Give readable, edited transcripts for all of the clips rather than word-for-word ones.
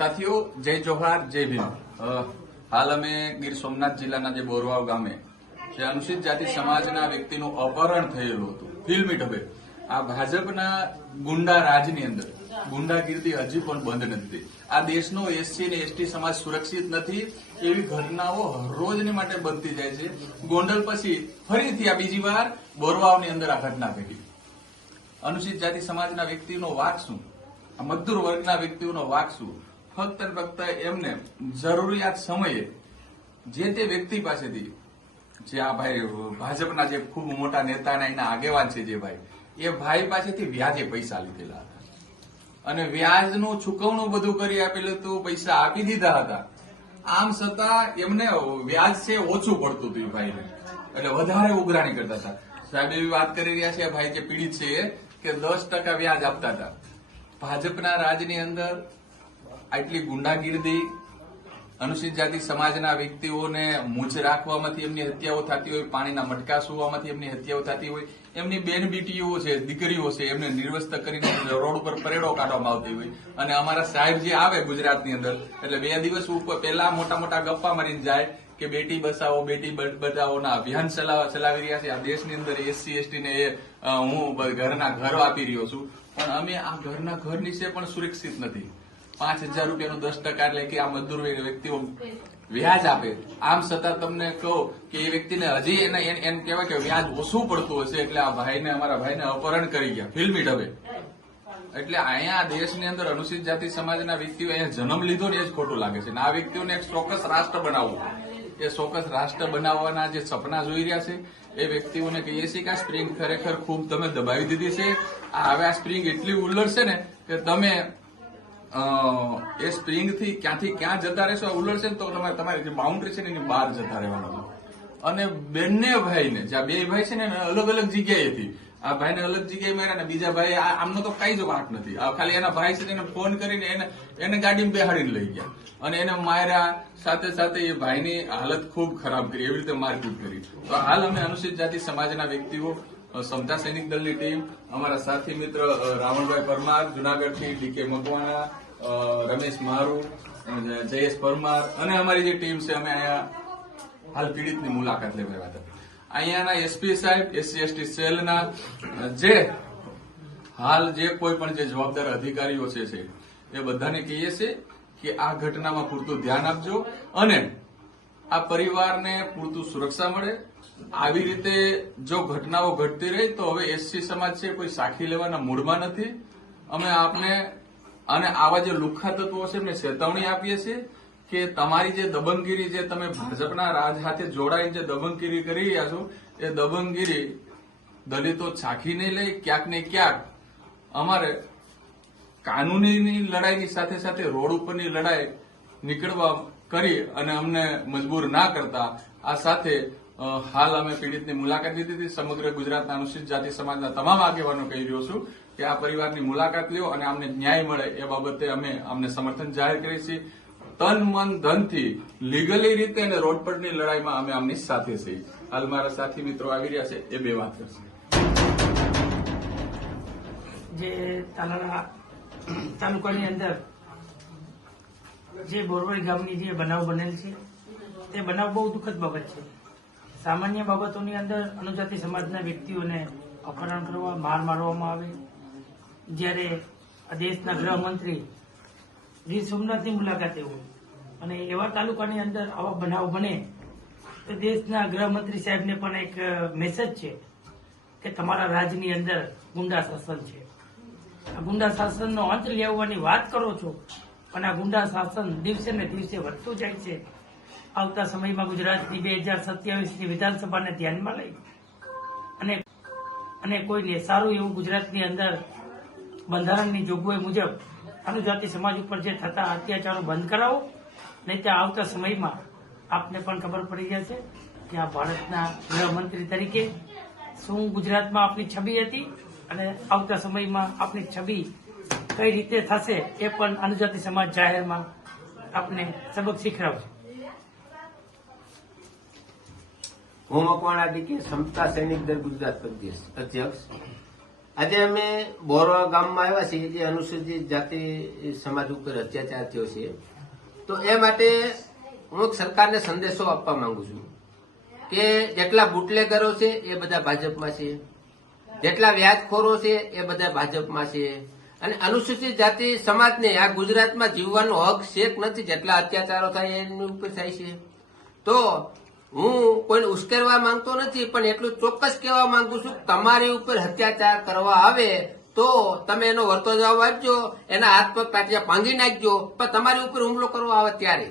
સાથીઓ, જય જોહાર, જય ભીમ। હાલ અમે ગીર સોમનાથ જિલ્લાના જે બોરવાવ ગામે જે અનુસૂચિત જાતિ સમાજના વ્યક્તિનું અપહરણ થયેલું હતું ફિલ્મી ઢબે, આ ભાજપના ગુંડા રાજની અંદર ગુંડાગીરી હજી પણ બંધ નથી। આ દેશનો એસસી અને એસટી સમાજ સુરક્ષિત નથી એવી ઘટનાઓ હરરોજની માટે બનતી જાય છે। ગોંડલ પછી ફરીથી આ બીજી વાર બોરવાવની અંદર આ ઘટના ઘટી। અનુસૂચિત જાતિ સમાજના વ્યક્તિનો વાક શું, આ મજદૂર વર્ગના વ્યક્તિઓનો વાક શું? ફક્ત ને ફક્ત એમને જરૂરિયાત સમયે જે તે વ્યક્તિ પાસેથી, જે આ ભાઈ ભાજપના જે ખૂબ મોટા નેતાના એના આગેવાન છે જે ભાઈ, એ ભાઈ પાસેથી વ્યાજે પૈસા લીધેલા હતા અને વ્યાજનું ચૂકવણું બધું કરી આપેલું હતું, પૈસા આપી દીધા હતા। આમ છતાં એમને વ્યાજ છે ઓછું પડતું હતું એ ભાઈને, એટલે વધારે ઉઘરાણી કરતા હતા। સાહેબ એવી વાત કરી રહ્યા છે ભાઈ જે પીડિત છે કે 10% વ્યાજ આપતા હતા। ભાજપના રાજની અંદર આટલી ગુંડાગીરી, અનુસૂચિત જાતિ સમાજના વ્યક્તિઓને મૂંછ રાખવામાંથી એમની હત્યાઓ થતી હોય, પાણીના મટકા સુવામાંથી એમની હત્યાઓ થતી હોય, એમની બેન બીટીઓ છે, દીકરીઓ છે, એમને નિર્વસ્ત કરીને રોડ ઉપર પરેડો કાઢવામાં આવતી હોય। અને અમારા સાહેબ જે આવે ગુજરાતની અંદર એટલે 2 દિવસ ઉપર પહેલા મોટા મોટા ગપ્પા મારીને જાય કે બેટી બચાવો બેટી બચાવોના અભિયાન ચલાવી રહ્યા છે। આ દેશની અંદર એસસી એસટી ને હું ઘરના ઘર આપી રહ્યો છું, પણ અમે આ ઘરના ઘર નીચે પણ સુરક્ષિત નથી। 5,000 રૂપિયાનું 10% એટલે કે આ મજદૂર વ્યક્તિઓ વ્યાજ આપે, આમ છતાં તમને કહો કે એ વ્યક્તિને હજી એને કહેવાય કે વ્યાજ ઓછું પડતું હશે એટલે આ ભાઈને, અમારા ભાઈને અપહરણ કરી ગયા ફિલ્મી ઢબે। એટલે અહીંયા દેશની અંદર અનુસૂચિત જાતિ સમાજના વ્યક્તિઓ અહીંયા જન્મ લીધો ને એ જ ખોટું લાગે છે। આ વ્યક્તિઓને એક ચોક્કસ રાષ્ટ્ર બનાવવું, એ ચોક્કસ રાષ્ટ્ર બનાવવાના જે સપના જોઈ રહ્યા છે એ વ્યક્તિઓને કહીએ છીએ કે આ સ્પ્રિંગ ખરેખર ખૂબ તમે દબાવી દીધી છે। હવે આ સ્પ્રિંગ એટલી ઉલ્લડશે ને કે તમે એ સ્પ્રિંગ થી ક્યાંથી ક્યાં જતા રહેશો, ઉલળશે ને તો તમારી જે બાઉન્ડ્રી છે ને એની બહાર જતા રહેવાનું। અને બંને ભાઈને, જે 2 ભાઈ છે ને અલગ અલગ જગ્યાએથી, આ ભાઈને અલગ જગ્યાએ માર્યા ને બીજા ભાઈ આમનો તો કઈ જ વાંક નથી, ખાલી એના ભાઈ છે એને ફોન કરીને એને ગાડીમાં બેહાડીને લઈ ગયા અને એને માર્યા, સાથે સાથે એ ભાઈની હાલત ખૂબ ખરાબ કરી, એવી રીતે મારપીટ કરી। તો હાલ અમે અનુસૂચિત જાતિ સમાજના વ્યક્તિઓ, સમતા સૈનિક દળની ટીમ, અમારા સાથી મિત્ર રાવણભાઈ પરમાર જુનાગઢથી, ડીકે મકવાણા, રમેશ મારુ, જયેશ પરમાર અને અમારી જે ટીમ છે, અમે અહીંયા હાલ પીડિતની મુલાકાત લેવા આવ્યા હતા। અહીંયાના એસપી સાહેબ, એસસી એસટી સેલના જે હાલ જે કોઈ પણ જે જવાબદાર અધિકારીઓ છે એ બધાને કહીએ છીએ કે આ ઘટનામાં પૂરતું ધ્યાન આપજો અને આ પરિવારને પૂરતું સુરક્ષા મળે। આવી રીતે જો ઘટનાઓ ઘટતી રહી તો હવે એસસી સમાજ છે કોઈ સાખી લેવાના મૂડમાં નથી। અમે આપને અને આવા જે લુખ્ખા તત્વો છે એમને ચેતવણી આપીએ છીએ કે તમારી જે દબંગગીરી, જે તમે ભાજપના રાજ સાથે જોડાઈને જે દબંગગીરી કરી રહ્યા છો, એ દબંગગીરી દલિતો ચાખી નહીં લે। ક્યાંક ને ક્યાંક અમારે કાનૂની લડાઈની સાથે સાથે રોડ ઉપરની લડાઈ નીકળવા કરી અને અમને મજબૂર ના કરતા, આ સાથે હાલ અમે પીડિતની મુલાકાત લીધી હતી। સમગ્ર ગુજરાતના અનુસૂચિત જાતિ સમાજના તમામ આગેવાનો કહી રહ્યો છું કે આ પરિવારની મુલાકાત લ્યો અને અમને ન્યાય મળે એ બાબતે અમે અમને સમર્થન જાહેર કરીએ છીએ। તન મન ધનથી લીગલી રીતે અને રોડ પરની લડાઈમાં અમે આમની સાથે છીએ। હાલ મારા સાથી મિત્રો આવી રહ્યા છે, એ 2 વાત કરશે। જે તાલાળા તાલુકાની અંદર જે બોરવાઈ ગામની જે બનાવ બનેલ છે તે બનાવ બહુ દુઃખદ બાબત છે। સામાન્ય બાબતોની અંદર અનુજાતિ સમાજના વ્યક્તિઓને અપહરણ કરવા, માર મારવામાં આવે, જ્યારે દેશના ગૃહમંત્રી ગીર સોમનાથની મુલાકાતે હોય અને એવા તાલુકાની અંદર આવા બનાવ બને તો દેશના ગૃહમંત્રી સાહેબને પણ એક મેસેજ છે કે તમારા રાજ્યની અંદર ગુંડા શાસન છે। આ ગુંડા શાસનનો અંત લાવવાની વાત કરો છો અને આ ગુંડા શાસન દિવસે ને દિવસે વધતું જાય છે। આવતા સમયમાં ગુજરાતની 2027ની વિધાનસભાને ધ્યાનમાં લઈ અને કોઈને સારું એવું ગુજરાતની અંદર બંધારણની જોગવાઈ મુજબ અનુજાતિ સમાજ ઉપર જે થતા અત્યાચારો બંધ કરાવો, નહીં તો આવતા સમયમાં આપને પણ ખબર પડી જશે કે આ ભારતના ગૃહમંત્રી તરીકે શું ગુજરાતમાં આપની છબી હતી અને આવતા સમયમાં આપની છબી કઈ રીતે થશે એ પણ અનુજાતિ સમાજ જાહેરમાં આપને સબક શીખવાડશે। હું મકવાણા ડીકે સમતા સૈનિક દળ ગુજરાત પ્રદેશ અધ્યક્ષ। આજે અમે બોરવા ગામમાં આવ્યા છીએ જે અનુસૂચિત જાતિ સમાજ ઉપર અત્યાચાર થયો છે તો એ માટે હું એક સરકારને સંદેશો આપવા માંગુ છું કે જેટલા બુટલેગરો છે એ બધા ભાજપમાં છે, જેટલા વ્યાજખોરો છે એ બધા ભાજપમાં છે અને અનુસૂચિત જાતિ સમાજને આ ગુજરાતમાં જીવવાનો હક શેક નથી. જેટલા અત્યાચારો થાય એની ઉપર થાય છે. તો હું કોઈને ઉશ્કેરવા માંગતો નથી પણ એટલું ચોક્કસ કહેવા માંગુ છું કે તમારી ઉપર અત્યાચાર કરવા આવે તો તમે એનો વળતો જવાબ આપજો, એના હાથ પગ પાટિયા ભાંગી નાખજો. પણ તમારી ઉપર હુમલો કરવા આવે ત્યારે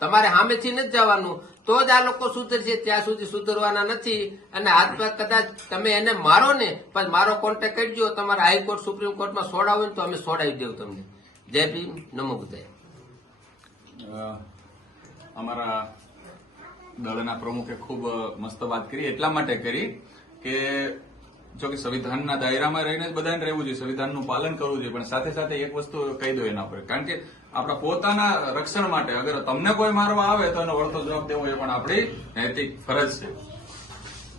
તમારે સામેથી નથી જવાનું. તો જ આ લોકો સુધરશે, ત્યાં સુધી સુધરવાના નથી. અને હાથ પગ કદાચ તમે એને મારો ને પણ મારો કોન્ટેક્ટ કરજો. તમારે હાઈકોર્ટ સુપ્રીમ કોર્ટમાં છોડાવો ને તો અમે છોડાવી દેવું તમને. જય ભીમ, નમો બુદ્ધાય. અમારા દળના પ્રમુખે ખૂબ મસ્ત વાત કરી, એટલા માટે કરી કે જો કે સંવિધાનના દાયરામાં રહીને જ બધાને રહેવું જોઈએ, સંવિધાનનું પાલન કરવું જોઈએ, પણ સાથે સાથે એક વસ્તુ કહી દો એના પર, કારણ કે આપણા પોતાના રક્ષણ માટે અગર તમને કોઈ મારવા આવે તો એનો વળતો જવાબ દેવો એ પણ આપણી નૈતિક ફરજ છે.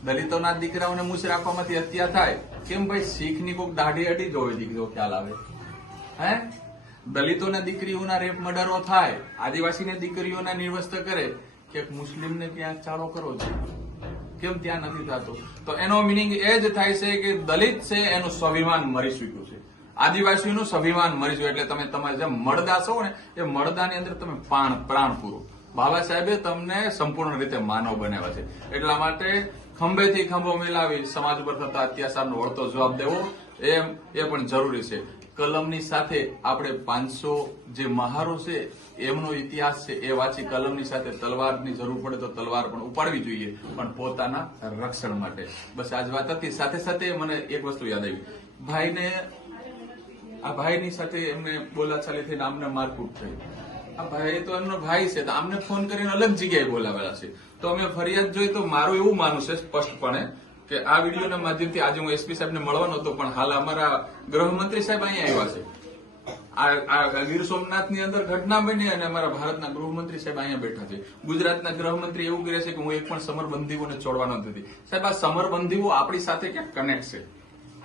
દલિતોના દીકરાઓને મૂછ રાખવામાંથી હત્યા થાય, કેમ ભાઈ શીખની કોઈક દાઢી અડી જ હોય જો ખ્યાલ આવે. હે દલિતોના દીકરીઓના રેપ મર્ડરો થાય, આદિવાસીની દીકરીઓના નિર્વસ્ત્ર કરે, કે મુસ્લિમને ત્યાં ચાળો કરો છો, કેમ ત્યાં નથી થતો? તો એનો મિનિંગ એ જ થાય છે કે દલિત છે એનું સ્વાભિમાન મરી ચૂક્યું છે, આદિવાસીનું સ્વાભિમાન મરી ચૂક્યું. એટલે તમે તમારે જેમ મળદા છો ને એ મળદાની અંદર તમે પ્રાણ પૂરો. બાબા સાહેબે તમને સંપૂર્ણ રીતે માનવ બનાવ્યા છે. એટલા માટે ખંભેથી ખંભો મિલાવી સમાજ પર થતા અત્યાચારનો વળતો જવાબ દેવો એ પણ જરૂરી છે. કલમની સાથે આપણે 500 જે મહારો છે એમનો ઇતિહાસ છે એ વાંચી, કલમની સાથે તલવારની જરૂર પડે તો તલવાર પણ ઉપાડવી જોઈએ, પણ પોતાના રક્ષણ માટે. બસ આજ વાત હતી. સાથે સાથે મને એક વસ્તુ યાદ આવી, આ ભાઈની સાથે એમને બોલાચાલી થઈને આમને મારકૂટ થઈ. આ ભાઈ તો એમનો ભાઈ છે તો આમને ફોન કરીને અલગ જગ્યાએ બોલાવેલા છે. તો અમે ફરિયાદ જોઈ તો મારું એવું માનવું છે સ્પષ્ટપણે કે આ વિડીયોના માધ્યમથી આજે હું એસપી સાહેબને મળવાનો હતો, પણ હાલ અમારા ગૃહમંત્રી સાહેબ અહીંયા આવ્યા છે. આ ગીર સોમનાથની અંદર ઘટના બની અને અમારા ભારતના ગૃહમંત્રી સાહેબ અહીંયા બેઠા છે. ગુજરાતના ગૃહમંત્રી એવું કહે છે કે હું એક પણ સમરબંધીઓને છોડવાનો નથી. સાહેબ આ સમરબંધીઓ આપણી સાથે ક્યાંક કનેક્ટ છે.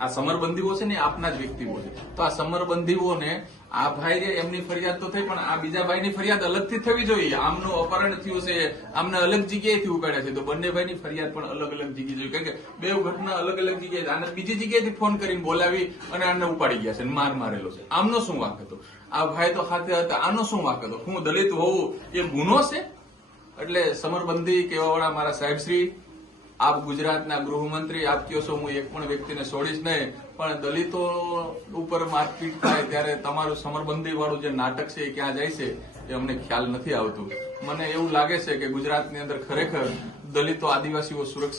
આ સમરબંધીઓ છે ને આપના જ વ્યક્તિઓ છે. તો આ સમરબંધીઓને આ ભાઈ એમની ફરિયાદ તો થઈ, પણ આ બીજા ભાઈની ફરિયાદ અલગથી થવી જોઈએ. આમનું અપહરણ થયું છે, આમને અલગ જગ્યાએથી ઉપાડ્યા છે, તો બંને ભાઈની ફરિયાદ પણ અલગ અલગ જગ્યાએ જોઈએ. કારણ કે બે ઘટના અલગ અલગ જગ્યાએ, આને બીજી જગ્યાએથી ફોન કરીને બોલાવી અને આને ઉપાડી ગયા છે, માર મારેલો છે. આમનો શું વાંક હતો? આ ભાઈ તો સાથે હતા, આનો શું વાંક હતો? હું દલિત હોવું એ ગુનો છે? એટલે સમરબંધી કહેવાવાળા મારા સાહેબશ્રી, આપ ગુજરાતના ગૃહમંત્રી, આપ કહો છો હું એક પણ વ્યક્તિને છોડીશ નહીં, પણ દલિતો ઉપર મારપીટ થાય ત્યારે તમારું સમરબંધી વાળું જે નાટક છે એ ક્યાં જાય છે એ અમને ખ્યાલ નથી આવતું. મને એવું લાગે છે કે ગુજરાતની અંદર ખરેખર દલિતો આદિવાસીઓ સુરક્ષિત